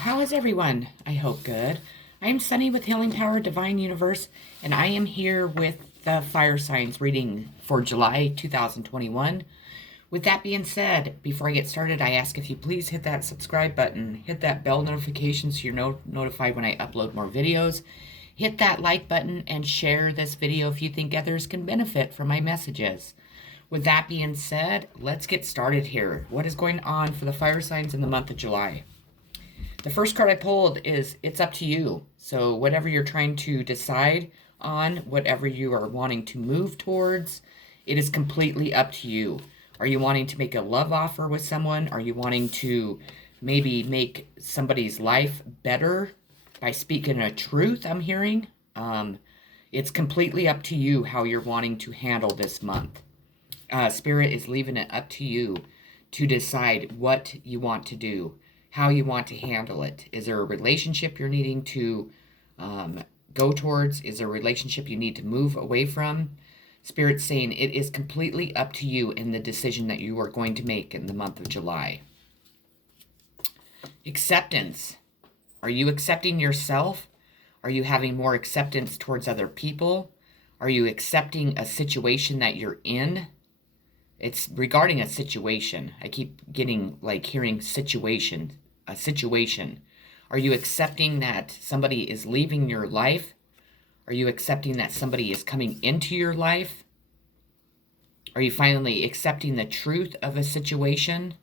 How is everyone? I hope good. I am Sunny with Healing Power Divine Universe, and I am here with the fire signs reading for July 2021. With that being said, before I get started, I ask if you please hit that subscribe button, hit that bell notification so you're notified when I upload more videos. Hit that like button and share this video if you think others can benefit from my messages. With that being said, let's get started here. What is going on for the fire signs in the month of July? The first card I pulled is It's Up to You. So whatever you're trying to decide on, whatever you are wanting to move towards, it is completely up to you. Are you wanting to make a love offer with someone? Are you wanting to maybe make somebody's life better by speaking a truth, I'm hearing? It's completely up to you how you're wanting to handle this month. Spirit is leaving it up to you to decide what you want to do, how you want to handle it. Is there a relationship you're needing to go towards? Is there a relationship you need to move away from? Spirit's saying it is completely up to you in the decision that you are going to make in the month of July. Acceptance. Are you accepting yourself? Are you having more acceptance towards other people? Are you accepting a situation that you're in? It's regarding a situation. I keep getting hearing situation, a situation. Are you accepting that somebody is leaving your life? Are you accepting that somebody is coming into your life? Are you finally accepting the truth of a situation?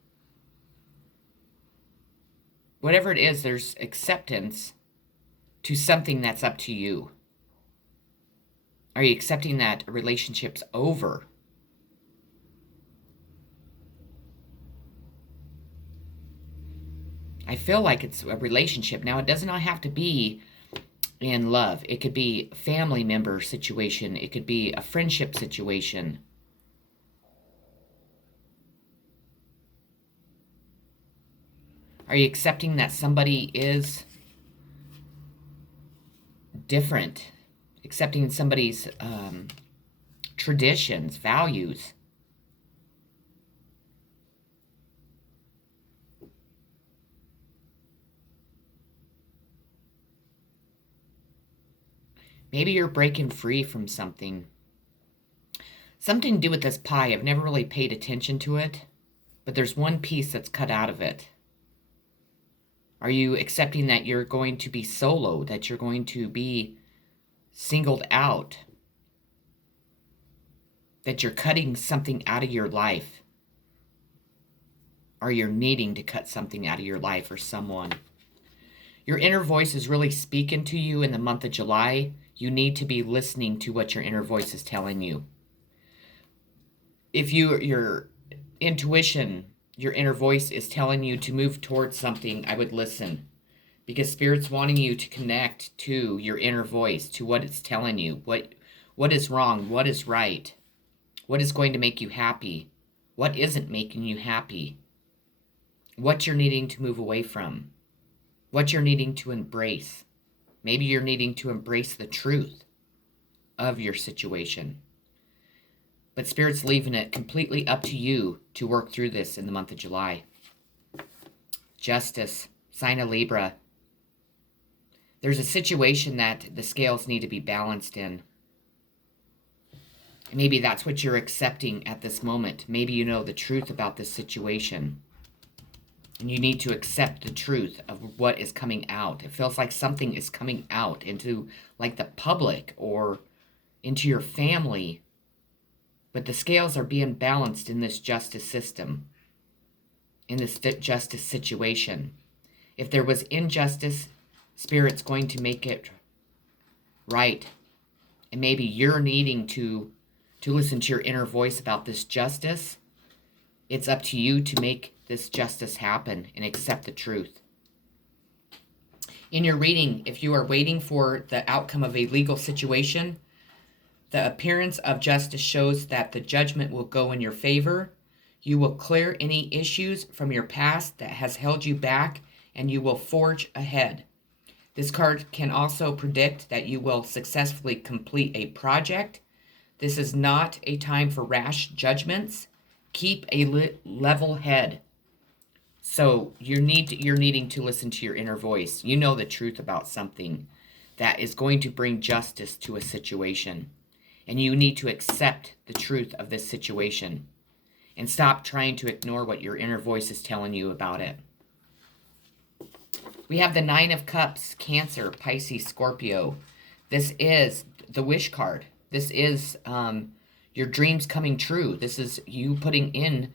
Whatever it is, there's acceptance to something that's up to you. Are you accepting that a relationship's over? I feel like it's a relationship. Now, it does not have to be in love. It could be a family member situation. It could be a friendship situation. Are you accepting that somebody is different? Accepting somebody's traditions, values? Maybe you're breaking free from something. Something to do with this pie. I've never really paid attention to it, but there's one piece that's cut out of it. Are you accepting that you're going to be solo, that you're going to be singled out, that you're cutting something out of your life, or you're needing to cut something out of your life or someone? Your inner voice is really speaking to you in the month of July. You need to be listening to what your inner voice is telling you. If your intuition, your inner voice is telling you to move towards something, I would listen. Because Spirit's wanting you to connect to your inner voice, to what it's telling you. What is wrong? What is right? What is going to make you happy? What isn't making you happy? What you're needing to move away from? What you're needing to embrace? Maybe you're needing to embrace the truth of your situation. But Spirit's leaving it completely up to you to work through this in the month of July. Justice, sign of Libra. There's a situation that the scales need to be balanced in. Maybe that's what you're accepting at this moment. Maybe you know the truth about this situation. And you need to accept the truth of what is coming out. It feels like something is coming out into the public or into your family. But the scales are being balanced in this justice system, in this justice situation. If there was injustice, Spirit's going to make it right. And maybe you're needing to listen to your inner voice about this justice. It's up to you to make this justice happen and accept the truth. In your reading, if you are waiting for the outcome of a legal situation, the appearance of justice shows that the judgment will go in your favor. You will clear any issues from your past that has held you back, and you will forge ahead. This card can also predict that you will successfully complete a project. This is not a time for rash judgments. Keep a level head. So you're needing to listen to your inner voice. You know the truth about something that is going to bring justice to a situation. And you need to accept the truth of this situation and stop trying to ignore what your inner voice is telling you about it. We have the Nine of Cups, Cancer, Pisces, Scorpio. This is the wish card. This is your dreams coming true. This is you putting in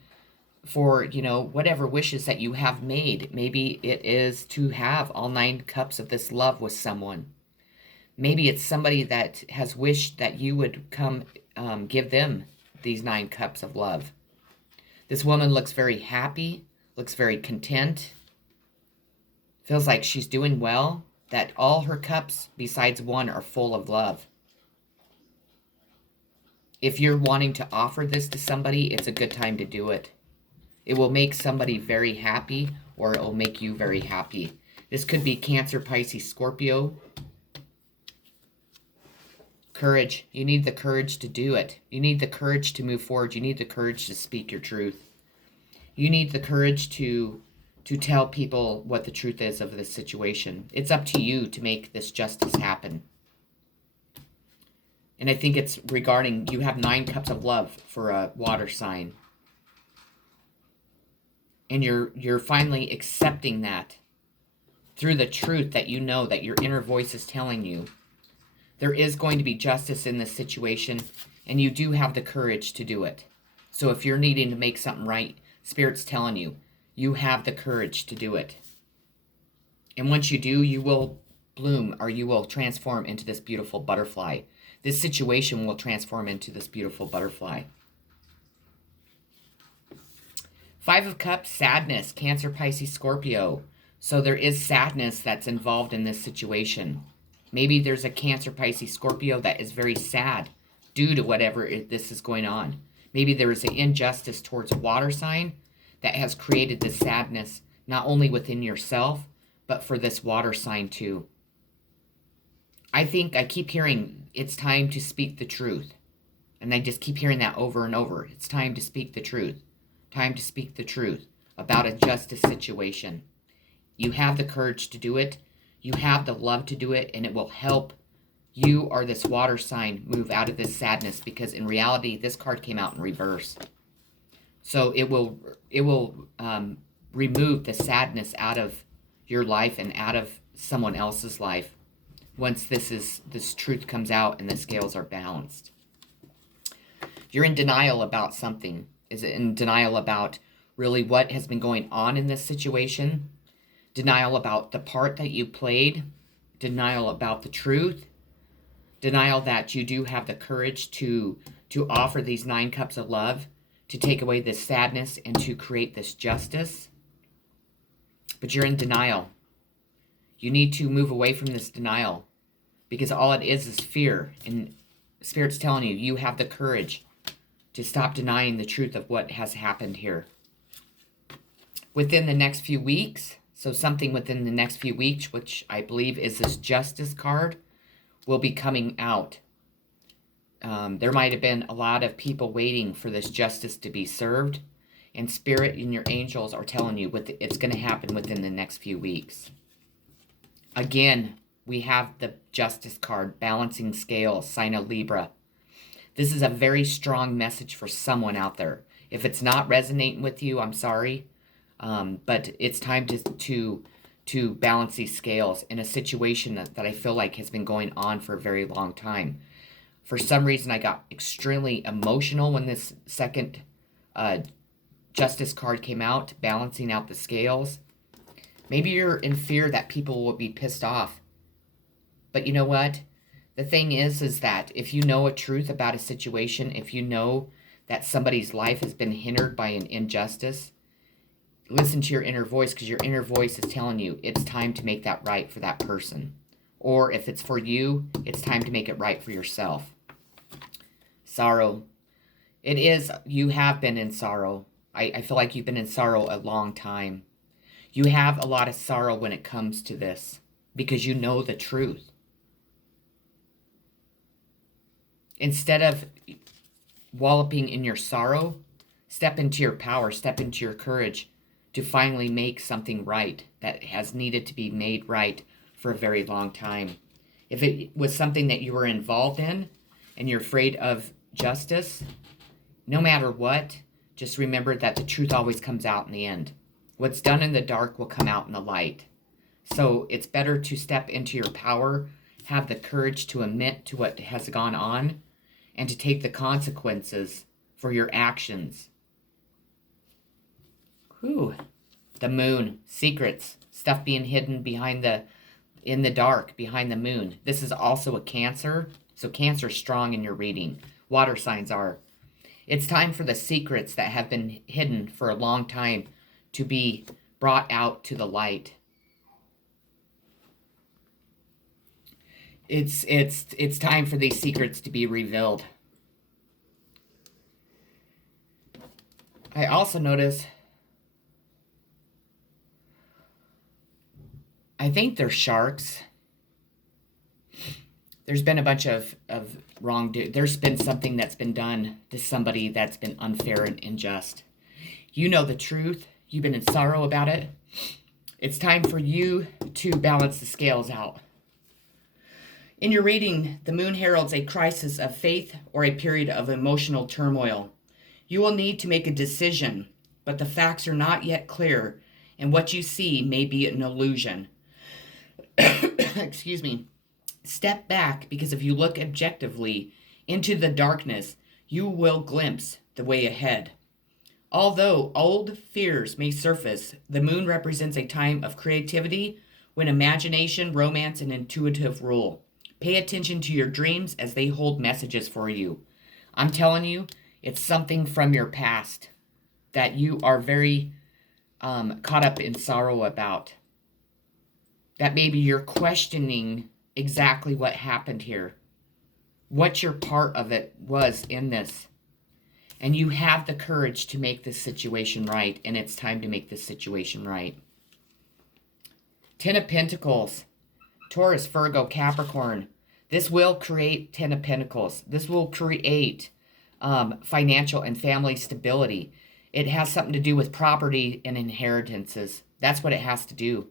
for, whatever wishes that you have made. Maybe it is to have all 9 cups of this love with someone. Maybe it's somebody that has wished that you would come give them these 9 cups of love. This woman looks very happy, looks very content, feels like she's doing well, that all her cups besides one are full of love. If you're wanting to offer this to somebody, it's a good time to do it. It will make somebody very happy, or it will make you very happy. This could be Cancer, Pisces, Scorpio. Courage. You need the courage to do it. You need the courage to move forward. You need the courage to speak your truth. You need the courage to tell people what the truth is of this situation. It's up to you to make this justice happen. And I think it's regarding, you have 9 cups of love for a water sign. And you're finally accepting that through the truth that you know that your inner voice is telling you. There is going to be justice in this situation, and you do have the courage to do it. So if you're needing to make something right, Spirit's telling you, you have the courage to do it. And once you do, you will bloom, or you will transform into this beautiful butterfly. This situation will transform into this beautiful butterfly. 5 of Cups, sadness, Cancer, Pisces, Scorpio. So there is sadness that's involved in this situation. Maybe there's a Cancer, Pisces, Scorpio that is very sad due to whatever this is going on. Maybe there is an injustice towards a water sign that has created this sadness, not only within yourself, but for this water sign too. I think I keep hearing it's time to speak the truth. And I just keep hearing that over and over. It's time to speak the truth. Time to speak the truth about a justice situation. You have the courage to do it. You have the love to do it, and it will help you or this water sign move out of this sadness, because in reality, this card came out in reverse. So it will remove the sadness out of your life and out of someone else's life once this truth comes out and the scales are balanced. You're in denial about something. Is it in denial about really what has been going on in this situation? Denial about the part that you played? Denial about the truth? Denial that you do have the courage to offer these 9 cups of love, to take away this sadness and to create this justice? But you're in denial. You need to move away from this denial, because all it is fear. And Spirit's telling you, you have the courage to stop denying the truth of what has happened here. Within the next few weeks, so something within the next few weeks, which I believe is this Justice card, will be coming out. There might have been a lot of people waiting for this justice to be served, and Spirit and your angels are telling you it's going to happen within the next few weeks. Again, we have the Justice card, balancing scales, sign of Libra. This is a very strong message for someone out there. If it's not resonating with you, I'm sorry. But it's time to balance these scales in a situation that I feel like has been going on for a very long time. For some reason, I got extremely emotional when this second Justice card came out, balancing out the scales. Maybe you're in fear that people will be pissed off. But you know what? The thing is that if you know a truth about a situation, if you know that somebody's life has been hindered by an injustice, listen to your inner voice, because your inner voice is telling you it's time to make that right for that person. Or if it's for you, it's time to make it right for yourself. Sorrow. It is, you have been in sorrow. I feel like you've been in sorrow a long time. You have a lot of sorrow when it comes to this, because you know the truth. Instead of walloping in your sorrow, step into your power, step into your courage. to finally make something right that has needed to be made right for a very long time. If it was something that you were involved in and you're afraid of justice, no matter what, just remember that the truth always comes out in the end. What's done in the dark will come out in the light. So it's better to step into your power, have the courage to admit to what has gone on, and to take the consequences for your actions. Whew. The moon, secrets, stuff being hidden in the dark, behind the moon. This is also a Cancer, so Cancer is strong in your reading. Water signs are. It's time for the secrets that have been hidden for a long time to be brought out to the light. It's time for these secrets to be revealed. I also notice, I think they're sharks. There's been a bunch of there's been something that's been done to somebody that's been unfair and unjust. You know the truth. You've been in sorrow about it. It's time for you to balance the scales out. In your reading, the moon heralds a crisis of faith or a period of emotional turmoil. You will need to make a decision, but the facts are not yet clear, and what you see may be an illusion. Excuse me. Step back, because if you look objectively into the darkness, you will glimpse the way ahead. Although old fears may surface, the moon represents a time of creativity when imagination, romance, and intuitive rule. Pay attention to your dreams as they hold messages for you. I'm telling you, it's something from your past that you are very caught up in sorrow about. That maybe you're questioning exactly what happened here. What your part of it was in this. And you have the courage to make this situation right, and it's time to make this situation right. Ten of Pentacles, Taurus, Virgo, Capricorn. This will create Ten of Pentacles. This will create financial and family stability. It has something to do with property and inheritances. That's what it has to do.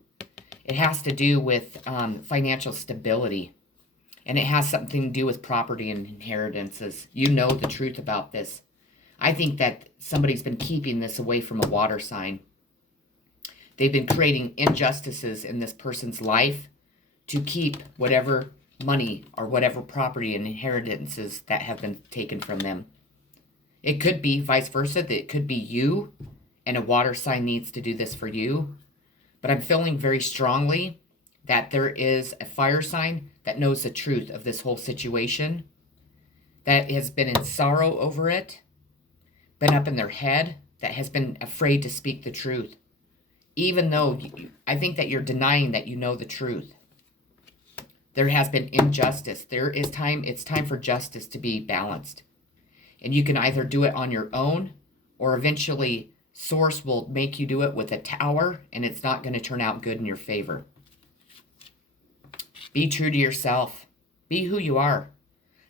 It has to do with financial stability. And it has something to do with property and inheritances. You know the truth about this. I think that somebody's been keeping this away from a water sign. They've been creating injustices in this person's life to keep whatever money or whatever property and inheritances that have been taken from them. It could be vice versa. That it could be you, and a water sign needs to do this for you. But I'm feeling very strongly that there is a fire sign that knows the truth of this whole situation, that has been in sorrow over it, been up in their head, that has been afraid to speak the truth. Even though I think that you're denying that you know the truth. There has been injustice. It's time for justice to be balanced. And you can either do it on your own, or eventually Source will make you do it with a tower, and it's not going to turn out good in your favor. Be true to yourself. Be who you are.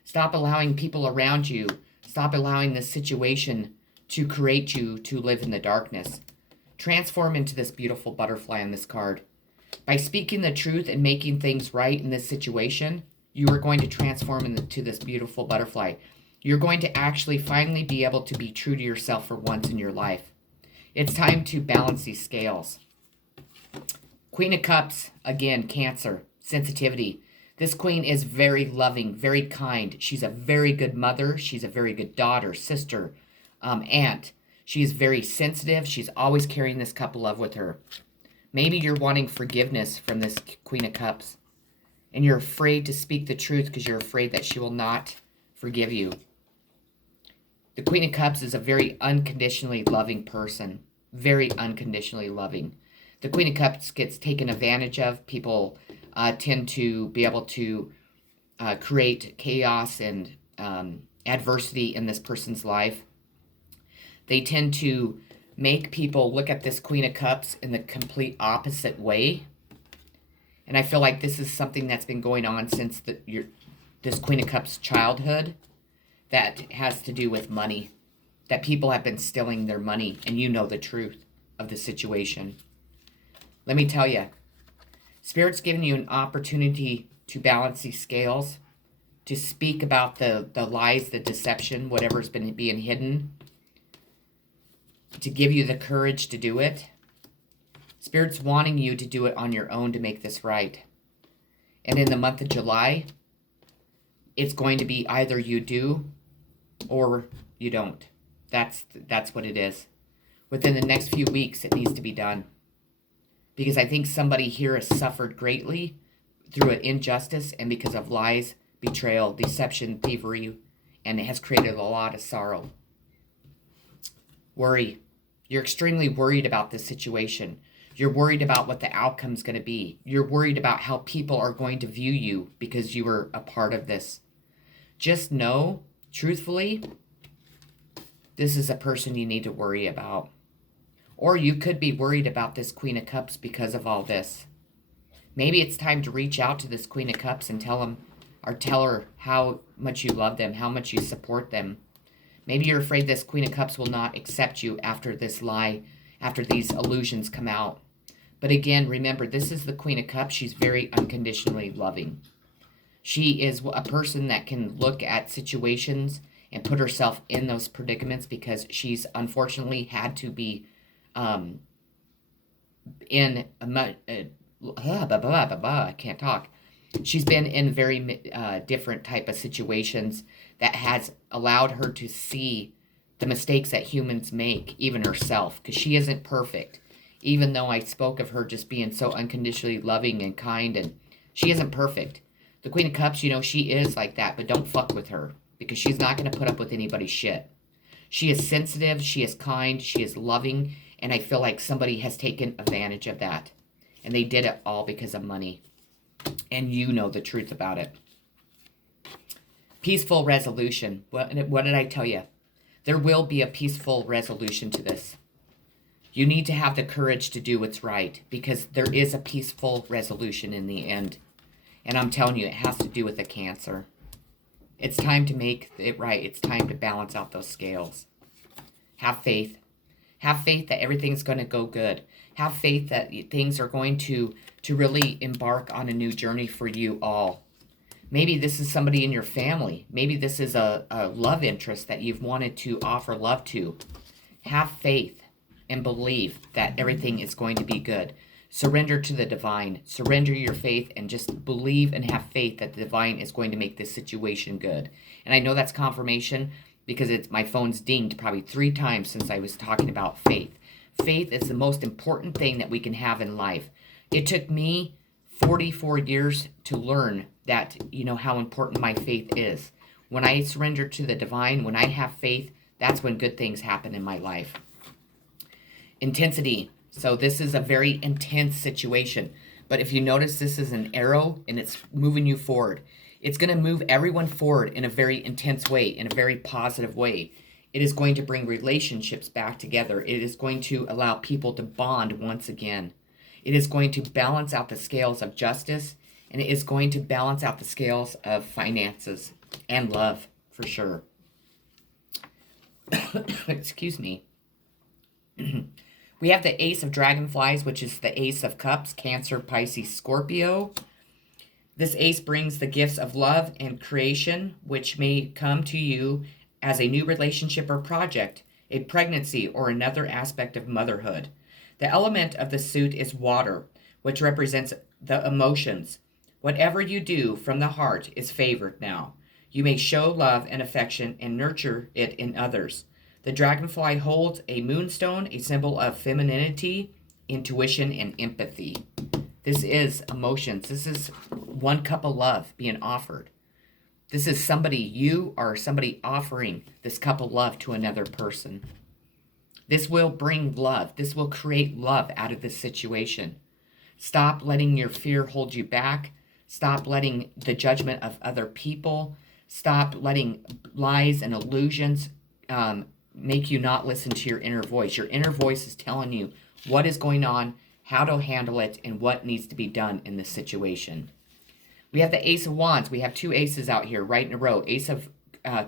Stop allowing people around you. Stop allowing this situation to create you to live in the darkness. Transform into this beautiful butterfly on this card. By speaking the truth and making things right in this situation, you are going to transform into this beautiful butterfly. You're going to actually finally be able to be true to yourself for once in your life. It's time to balance these scales. Queen of Cups, again, Cancer, sensitivity. This queen is very loving, very kind. She's a very good mother. She's a very good daughter, sister, aunt. She is very sensitive. She's always carrying this cup of love with her. Maybe you're wanting forgiveness from this Queen of Cups, and you're afraid to speak the truth because you're afraid that she will not forgive you. The Queen of Cups is a very unconditionally loving person, very unconditionally loving. The Queen of Cups gets taken advantage of. People tend to be able to create chaos and adversity in this person's life. They tend to make people look at this Queen of Cups in the complete opposite way. And I feel like this is something that's been going on since this Queen of Cups childhood, that has to do with money. That people have been stealing their money, and you know the truth of the situation. Let me tell you, Spirit's given you an opportunity to balance these scales, to speak about the lies, the deception, whatever's been being hidden, to give you the courage to do it. Spirit's wanting you to do it on your own to make this right. And in the month of July, it's going to be either you do or you don't. That's what it is. Within the next few weeks, it needs to be done. Because I think somebody here has suffered greatly through an injustice and because of lies, betrayal, deception, thievery, and it has created a lot of sorrow. Worry. You're extremely worried about this situation. You're worried about what the outcome's going to be. You're worried about how people are going to view you because you were a part of this. Just know, truthfully, this is a person you need to worry about. Or you could be worried about this Queen of Cups because of all this. Maybe it's time to reach out to this Queen of Cups and tell her how much you love them, how much you support them. Maybe you're afraid this Queen of Cups will not accept you after this lie, after these illusions come out. But again, remember, this is the Queen of Cups. She's very unconditionally loving. She is a person that can look at situations and put herself in those predicaments because she's unfortunately had to be in I can't talk. She's been in very different type of situations that has allowed her to see the mistakes that humans make, even herself, because she isn't perfect. Even though I spoke of her just being so unconditionally loving and kind, and she isn't perfect. The Queen of Cups, she is like that, but don't fuck with her because she's not going to put up with anybody's shit. She is sensitive, she is kind, she is loving, and I feel like somebody has taken advantage of that. And they did it all because of money. And you know the truth about it. Peaceful resolution. What did I tell you? There will be a peaceful resolution to this. You need to have the courage to do what's right because there is a peaceful resolution in the end. And I'm telling you, it has to do with the Cancer. It's time to make it right. It's time to balance out those scales. Have faith. Have faith that everything's going to go good. Have faith that things are going to really embark on a new journey for you all. Maybe this is somebody in your family. Maybe this is a love interest that you've wanted to offer love to. Have faith and believe that everything is going to be good. Surrender to the divine. Surrender your faith and just believe and have faith that the divine is going to make this situation good. And I know that's confirmation because my phone's dinged probably 3 times since I was talking about faith. Faith is the most important thing that we can have in life. It took me 44 years to learn that, how important my faith is. When I surrender to the divine, when I have faith, that's when good things happen in my life. Intensity. So this is a very intense situation. But if you notice, this is an arrow and it's moving you forward. It's going to move everyone forward in a very intense way, in a very positive way. It is going to bring relationships back together. It is going to allow people to bond once again. It is going to balance out the scales of justice, and it is going to balance out the scales of finances and love, for sure. Excuse me. We have the Ace of Dragonflies, which is the Ace of Cups, Cancer, Pisces, Scorpio. This ace brings the gifts of love and creation, which may come to you as a new relationship or project, a pregnancy, or another aspect of motherhood. The element of the suit is water, which represents the emotions. Whatever you do from the heart is favored now. You may show love and affection and nurture it in others. The dragonfly holds a moonstone, a symbol of femininity, intuition, and empathy. This is emotions. This is one cup of love being offered. This is you are somebody offering this cup of love to another person. This will bring love. This will create love out of this situation. Stop letting your fear hold you back. Stop letting the judgment of other people. Stop letting lies and illusions make you not listen to your inner voice. Your inner voice is telling you what is going on, how to handle it, and what needs to be done in this situation. We have the Ace of Wands. We have 2 aces out here right in a row. Ace of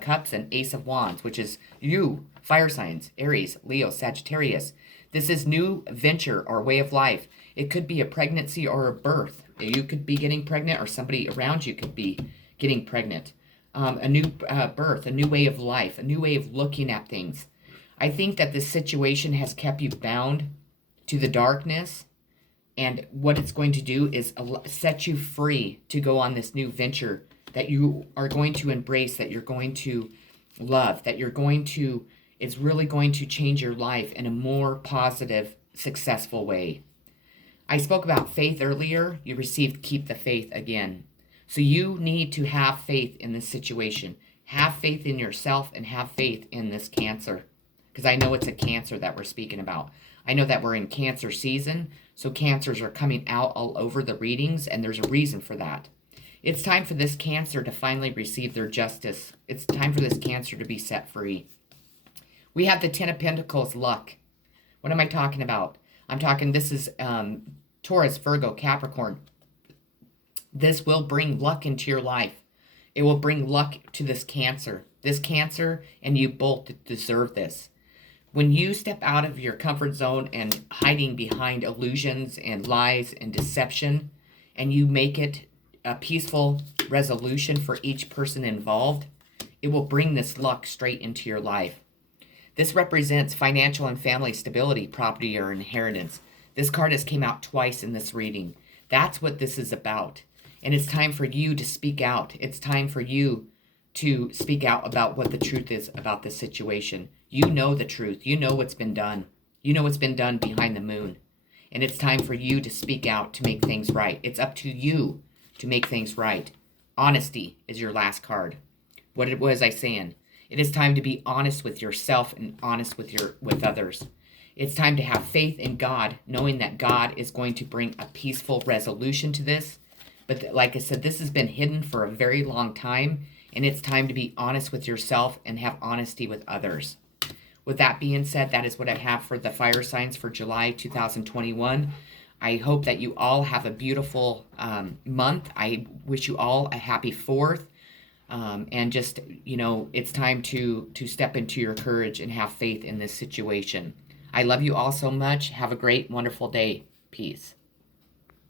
Cups and Ace of Wands, which is you, fire signs, Aries, Leo, Sagittarius. This is new venture or way of life. It could be a pregnancy or a birth. You could be getting pregnant, or somebody around you could be getting pregnant. A new birth, a new way of life, a new way of looking at things. I think that this situation has kept you bound to the darkness, and what it's going to do is set you free to go on this new venture that you are going to embrace, that you're going to love, that you're going to, it's really going to change your life in a more positive, successful way. I spoke about faith earlier. You received keep the faith again. So you need to have faith in this situation. Have faith in yourself and have faith in this Cancer. Because I know it's a Cancer that we're speaking about. I know that we're in Cancer season, so Cancers are coming out all over the readings, and there's a reason for that. It's time for this Cancer to finally receive their justice. It's time for this Cancer to be set free. We have the Ten of Pentacles, luck. What am I talking about? I'm talking, this is Taurus, Virgo, Capricorn. This will bring luck into your life. It will bring luck to this Cancer. This Cancer and you both deserve this. When you step out of your comfort zone and hiding behind illusions and lies and deception, and you make it a peaceful resolution for each person involved, it will bring this luck straight into your life. This represents financial and family stability, property, or inheritance. This card has came out twice in this reading. That's what this is about. And it's time for you to speak out. It's time for you to speak out about what the truth is about this situation. You know the truth. You know what's been done. You know what's been done behind the moon. And it's time for you to speak out to make things right. It's up to you to make things right. Honesty is your last card. What was I saying? It is time to be honest with yourself and honest with others. It's time to have faith in God, knowing that God is going to bring a peaceful resolution to this. But like I said, this has been hidden for a very long time, and it's time to be honest with yourself and have honesty with others. With that being said, that is what I have for the fire signs for July 2021. I hope that you all have a beautiful month. I wish you all a happy 4th. And just, you know, it's time to step into your courage and have faith in this situation. I love you all so much. Have a great, wonderful day. Peace.